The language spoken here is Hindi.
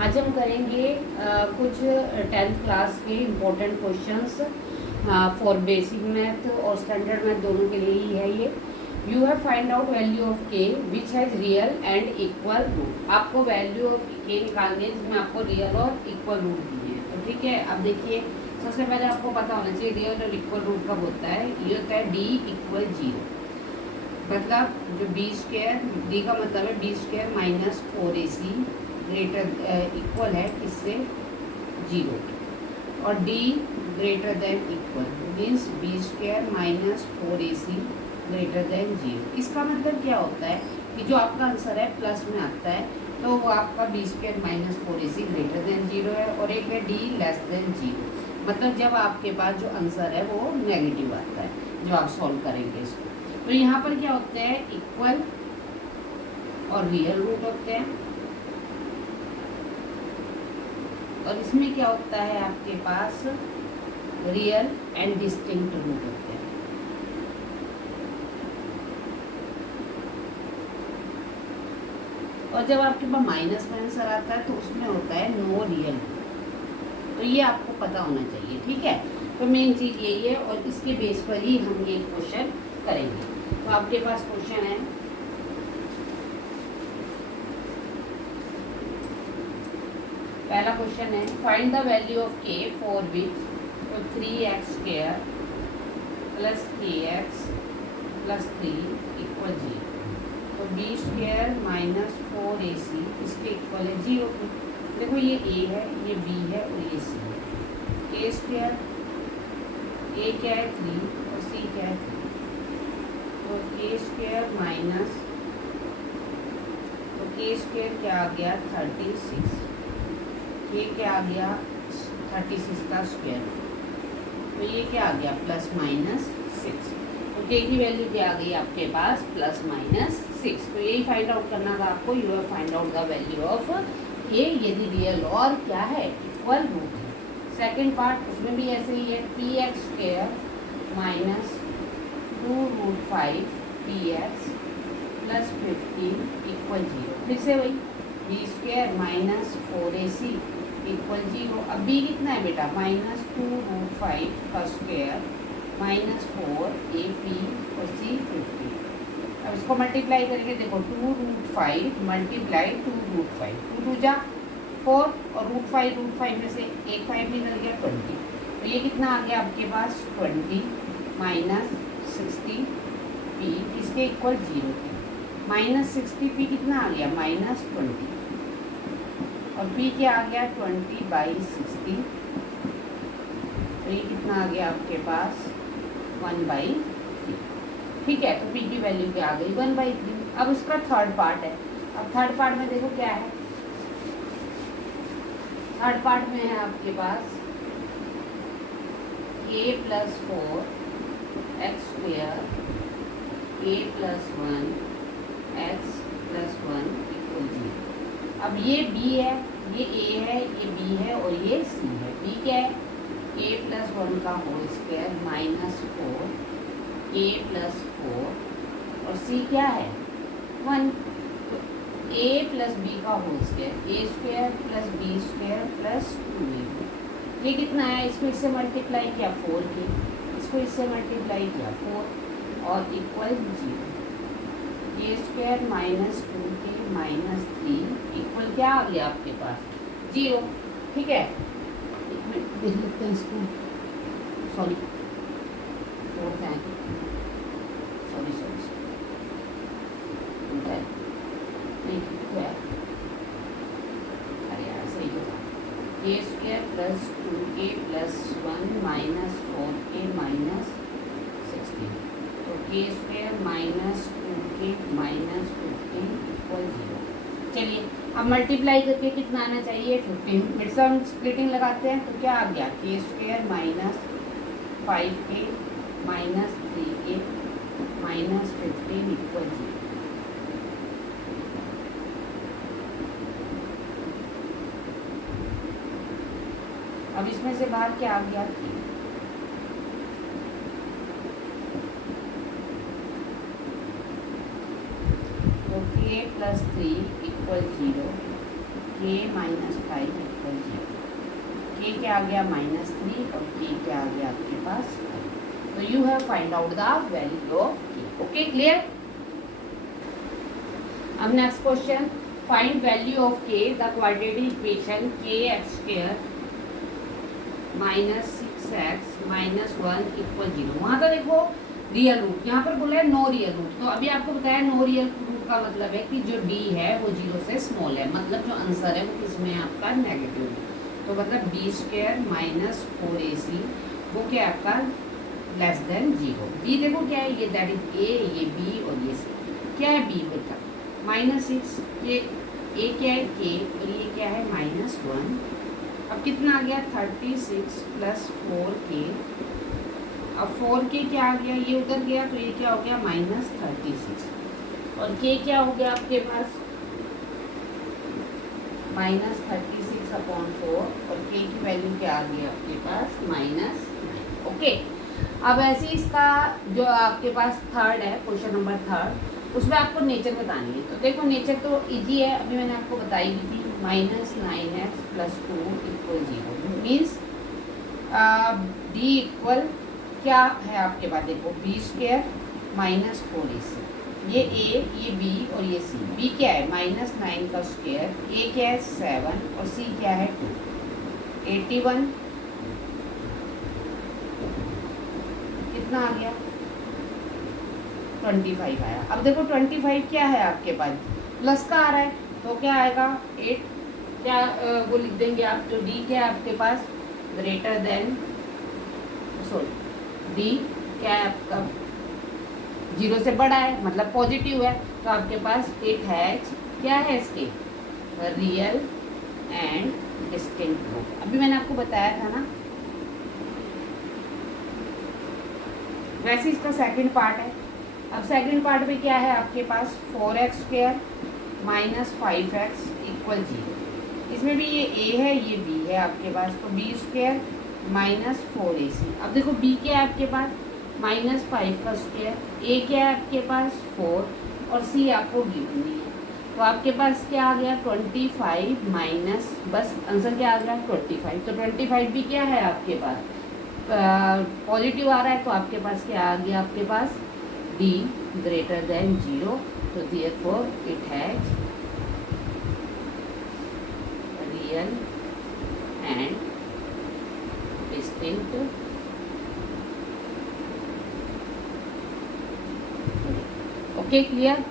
आज हम करेंगे कुछ 10th क्लास के important questions for basic math और स्टैंडर्ड मैथ दोनों के लिए ही है ये। You have find out value of K which has real and equal root. आपको वैल्यू ऑफ के निकालनी है जिसमें आपको रियल और इक्वल रूट दिए हैं। तो ठीक है, अब देखिए सबसे पहले आपको पता होना चाहिए रियल और इक्वल रूट कब होता है। ये होता है डी इक्वल 0, मतलब जो बी स्क्वायर, डी का मतलब है B square minus 4ac greater equal है किससे 0, और d greater than equal means B square minus 4ac greater than 0। इसका मतलब क्या होता है कि जो आपका आंसर है प्लस में आता है तो वो आपका B square minus 4ac greater than 0 है, और एक है d लेस देन 0, मतलब जब आपके पास जो आंसर है वो नेगेटिव आता है जो आप सॉल्व करेंगे इसको। तो यहाँ पर क्या होते हैं इक्वल और रियल रूट होते हैं, और इसमें क्या होता है आपके पास रियल एंड डिस्टिंक्ट रूट होते हैं। और जब आपके पास माइनस में आंसर आता है तो उसमें होता है नो रियल रूट। तो ये आपको पता होना चाहिए, ठीक है। तो मेन चीज़ यही है और इसके बेस पर ही हम ये क्वेश्चन करेंगे। तो आपके पास क्वेश्चन है, पहला क्वेश्चन है फाइंड द वैल्यू ऑफ के for which 3x square plus kx plus 3 equal 0। तो बी स्क्वायर माइनस 4ac इसके इक्वल है 0। देखो ये a है, ये b है और ये c है। के स्क्वायर a क्या है 3 और c क्या है 3, तो के स्क्वायर माइनस, तो के स्क्वायर क्या आ गया 36, ये क्या आ गया 36 का स्क्वायर, तो ये क्या आ गया प्लस माइनस 6। तो के की वैल्यू क्या आ गई आपके पास प्लस माइनस 6। तो यही फाइंड आउट करना था आपको। You have find out the value of A यदि रियल और क्या है इक्वल रूट है। सेकेंड पार्ट उसमें भी ऐसे ही है, P X square minus 2√5 px plus 15 equal 0। फिर से वही B square minus 4ac equal 0। अब b कितना है बेटा माइनस 2√5 का स्क्वायर माइनस 4ab और c 15। अब इसको मल्टीप्लाई करके देखो 2√5 मल्टीप्लाई 2√5, 2 2 जा 4 और √5 में से एक 5 निकल गया 20। तो ये कितना आ गया आपके पास 20 माइनस 60p इसके इक्वल 0 थे। माइनस 60p कितना आ गया माइनस 20, और p क्या आ गया 20/60। तो ये कितना आ गया आपके पास 1/3, ठीक है। तो p की वैल्यू क्या आ गई 1/3। अब उसका थर्ड पार्ट है। अब थर्ड पार्ट में देखो क्या है, थर्ड पार्ट में है आपके पास a plus 4x square a plus 1x plus 1 equal 0। अब ये b है, ये a है, ये b है और ये c है। b क्या है a प्लस 1 का whole square minus 4 a plus 4 और c क्या है 1। तो a प्लस b का whole square a square plus b square plus 2ab। ये कितना है, इसको इससे मल्टीप्लाई किया 4 के, इसको इससे मल्टीप्लाई किया 4 और equal 0। A square minus 2k minus 3 equal क्या आ गया आपके पास 0, ठीक है। एक मिनट देख लेते हैं इसको, सॉरी 4 है, सॉरी नहीं है, अरे यार सही होगा। A square plus 2k plus 1 minus 4k minus 16। तो के square minus 2k minus 15 equal 0। चलिए अब मल्टीप्लाई करके कितना आना चाहिए 15। मिड सम स्प्लिटिंग लगाते हैं तो क्या आ गया के square minus 5k minus 3k minus 15 equal 0। अब इसमें से बाहर क्या आ गया तो k प्लस 3 इक्वल 0 के माइनस 5 इक्वल 0। के क्या आ गया -3 और के क्या आ गया आपके पास 5। तो you have find out the value of k. Okay, clear. अब next question, find value of k the quadratic equation k x square -6x - 1 equal 0। वहाँ तो देखो रियल रूट, यहाँ पर बोला है नो रियल रूट। तो अभी आपको बताया नो रियल रूट का मतलब है कि जो d है वो 0 से स्मॉल है, मतलब जो आंसर है वो किसमें आपका नेगेटिव है। तो मतलब b² - 4ac वो क्या है आपका लेस देन 0। b देखो क्या है, ये दैट इज a, ये b और ये c। क्या है b बेटा -6, ये a क्या है k और ये क्या है -1। अब कितना आ गया 36 + 4k। अब 4k क्या आ गया, ये उधर गया तो ये क्या हो गया -36 और k क्या हो गया आपके पास -36/4 और k की वैल्यू क्या आ गई आपके पास -9। ओके, अब ऐसे ही इसका जो आपके पास थर्ड है, क्वेश्चन नंबर थर्ड, उसमें आपको नेचर बतानी है। तो देखो नेचर तो इजी है, अभी मैंने आपको बताई भी थी। -9x + 2 = 0 मीन्स d इक्वल क्या है आपके पास, देखो b² - 4ac। ये a, ये b और ये c। b क्या है -9 का स्क्वायर, a क्या है 7 और c क्या है 2। 81 कितना आ गया 25 आया। अब देखो 25 क्या है आपके पास प्लस का आ रहा है, तो क्या आएगा 8 क्या वो लिख देंगे आप। जो d क्या है आपके पास ग्रेटर देन d क्या है आपका 0 से बड़ा है, मतलब पॉजिटिव है। तो आपके पास इट हैज क्या है इसके रियल एंड डिस्टिंक्ट रूट। अभी मैंने आपको बताया था ना। वैसे इसका सेकंड पार्ट है। अब सेकंड पार्ट में क्या है आपके पास 4x² - 5x = 0। इसमें भी ये a है, ये b है आपके पास। तो b² - 4ac। अब देखो b क्या है आपके पास -5 का स्क्वायर, a क्या है आपके पास 4 और c आपको गिवन नहीं है। तो आपके पास क्या आ गया 25 माइनस, बस आंसर क्या आ गया 25। तो 25 भी क्या है आपके पास पॉजिटिव आ रहा है। तो आपके पास क्या आ गया आपके पास d ग्रेटर देन 0। तो therefore it has real and distinct. Okay, clear.